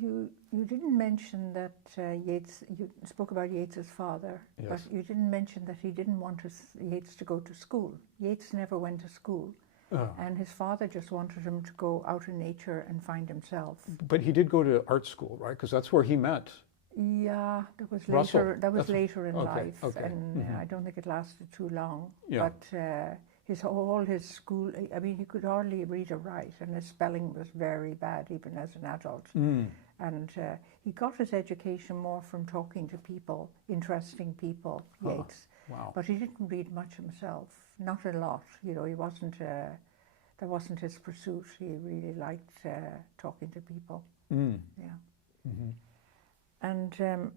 You didn't mention that Yeats. You spoke about Yeats's father, Yes. but you didn't mention that he didn't want Yeats to go to school. Yeats never went to school, and his father just wanted him to go out in nature and find himself. But he did go to art school, right? Because that's where he met. Yeah, that was Russell. later. That was later in life, okay. and I don't think it lasted too long. Yeah. But all his school. I mean, he could hardly read or write, and his spelling was very bad, even as an adult. And he got his education more from talking to people, interesting people, Yeats. Wow. But he didn't read much himself, not a lot. You know, he wasn't. That wasn't his pursuit. He really liked talking to people. Yeah. And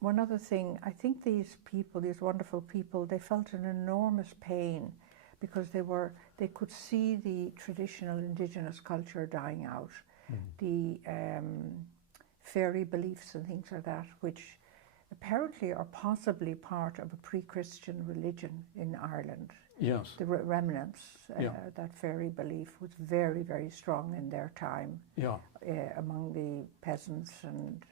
one other thing, I think these people, these wonderful people, they felt an enormous pain because they could see the traditional indigenous culture dying out, the fairy beliefs and things like that, which apparently are possibly part of a pre-Christian religion in Ireland. Yes. The remnants, that fairy belief was very, very strong in their time among the peasants and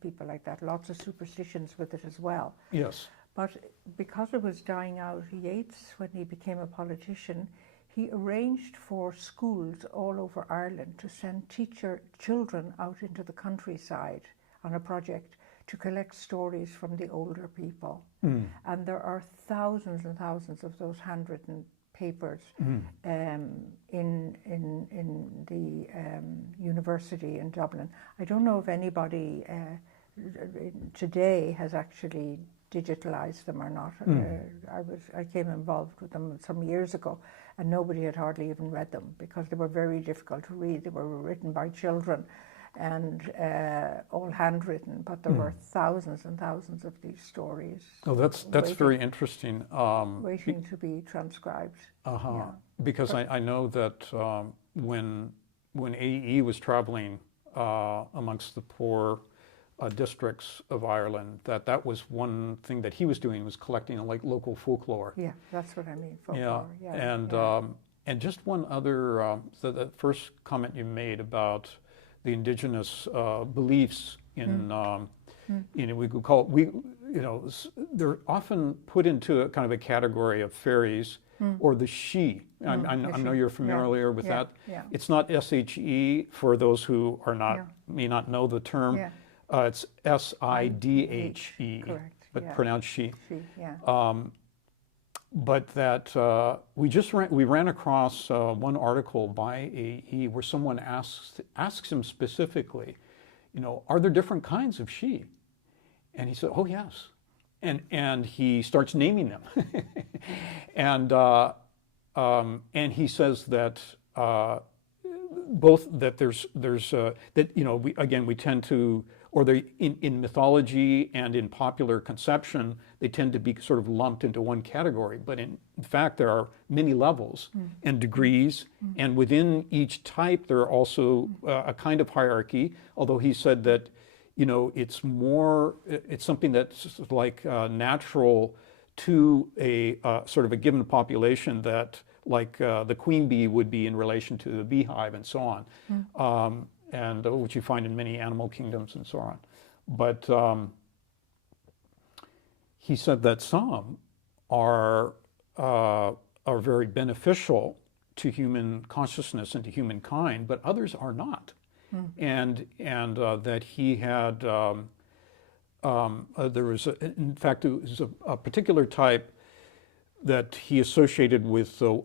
people like that. Lots of superstitions with it as well. Yes. But because it was dying out, Yeats, when he became a politician, he arranged for schools all over Ireland to send children out into the countryside on a project to collect stories from the older people. And there are thousands and thousands of those handwritten papers in the university in Dublin. I don't know if anybody today has actually digitalized them or not. I came involved with them some years ago, and nobody had hardly even read them because they were very difficult to read. They were written by children and all handwritten, but there were thousands and thousands of these stories. Oh, that's very interesting. Waiting to be transcribed. Yeah. Because I know that when AE was traveling amongst the poor districts of Ireland, that was one thing that he was doing, was collecting like local folklore. Yeah, that's what I mean. Folklore. And just one other, the first comment you made about the indigenous beliefs in, we could call it, they're often put into a kind of a category of fairies or the she. I know you're familiar with that. Yeah. It's not SHE for those who are not may not know the term. It's SIDHE, but pronounced she. She, yeah. But that we ran across one article by AE where someone asks him specifically, are there different kinds of she? And he said, oh yes, and he starts naming them, and he says that both that there's that we tend to, or they in mythology and in popular conception, they tend to be sort of lumped into one category. But in fact, there are many levels and degrees, and within each type, there are also a kind of hierarchy. Although he said that, it's something that's like natural to a sort of a given population, that like the queen bee would be in relation to the beehive and so on. And which you find in many animal kingdoms and so on. But he said that some are very beneficial to human consciousness and to humankind, but others are not. And that he had, there was, in fact, it was a particular type that he associated with the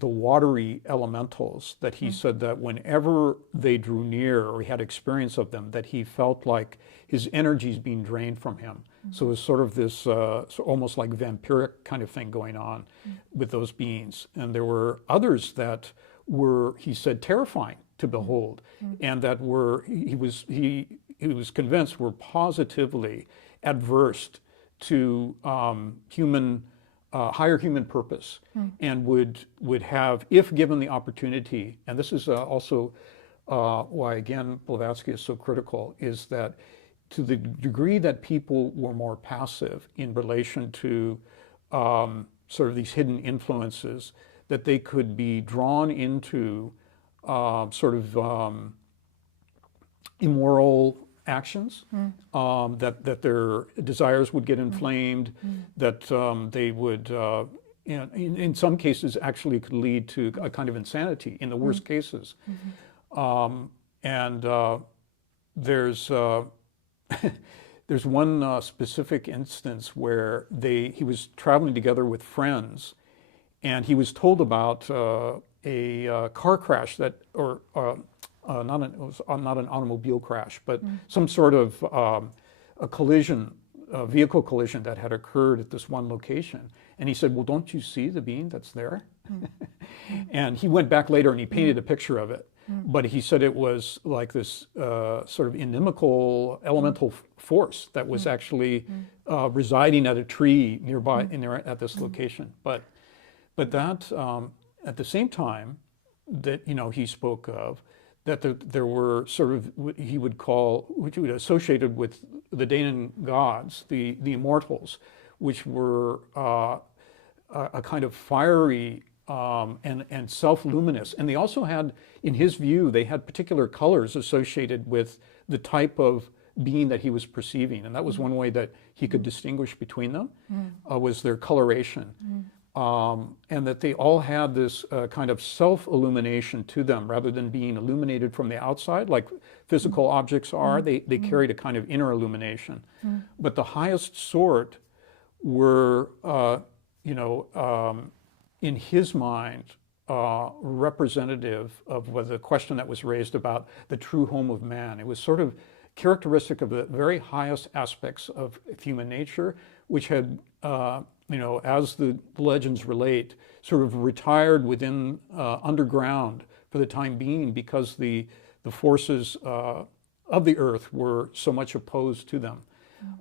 watery elementals, that he said that whenever they drew near or he had experience of them, that he felt like his energy is being drained from him. So it was sort of this almost like vampiric kind of thing going on with those beings. And there were others that were, he said, terrifying to behold, and that he was convinced were positively adverse to higher human purpose, and would have, if given the opportunity, and this is also why, again, Blavatsky is so critical, is that to the degree that people were more passive in relation to sort of these hidden influences, that they could be drawn into sort of immoral actions, that their desires would get inflamed, that they would, in some cases, actually could lead to a kind of insanity in the worst cases. And there's there's one specific instance where he was traveling together with friends, and he was told about a car crash it was not an automobile crash, but some sort of a collision, a vehicle collision that had occurred at this one location. And he said, well, don't you see the being that's there? And he went back later and he painted a picture of it. But he said it was like this sort of inimical elemental force that was actually residing at a tree nearby at this location. But that at the same time that he spoke of, that there were sort of what he would call, which he would associated with the Danan gods, the immortals, which were a kind of fiery and self-luminous. And they also had, in his view, they had particular colors associated with the type of being that he was perceiving. And that was one way that he could distinguish between them, was their coloration. And that they all had this kind of self-illumination to them, rather than being illuminated from the outside, like physical objects are. They carried a kind of inner illumination. But the highest sort were, in his mind, representative of the question that was raised about the true home of man. It was sort of characteristic of the very highest aspects of human nature, which had, as the legends relate, sort of retired within underground for the time being, because the forces of the earth were so much opposed to them.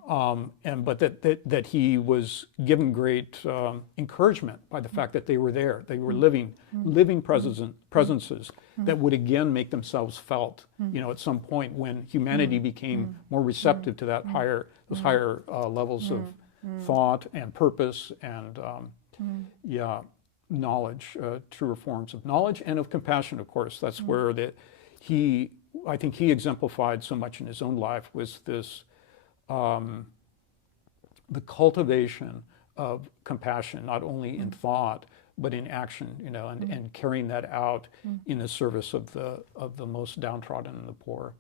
But that he was given great encouragement by the fact that they were there. They were living presences that would again make themselves felt, at some point when humanity became more receptive to those higher levels of thought and purpose and knowledge, truer forms of knowledge and of compassion. Of course, that's where I think he exemplified so much in his own life, was this. The cultivation of compassion, not only in thought, but in action, and carrying that out in the service of the most downtrodden and the poor.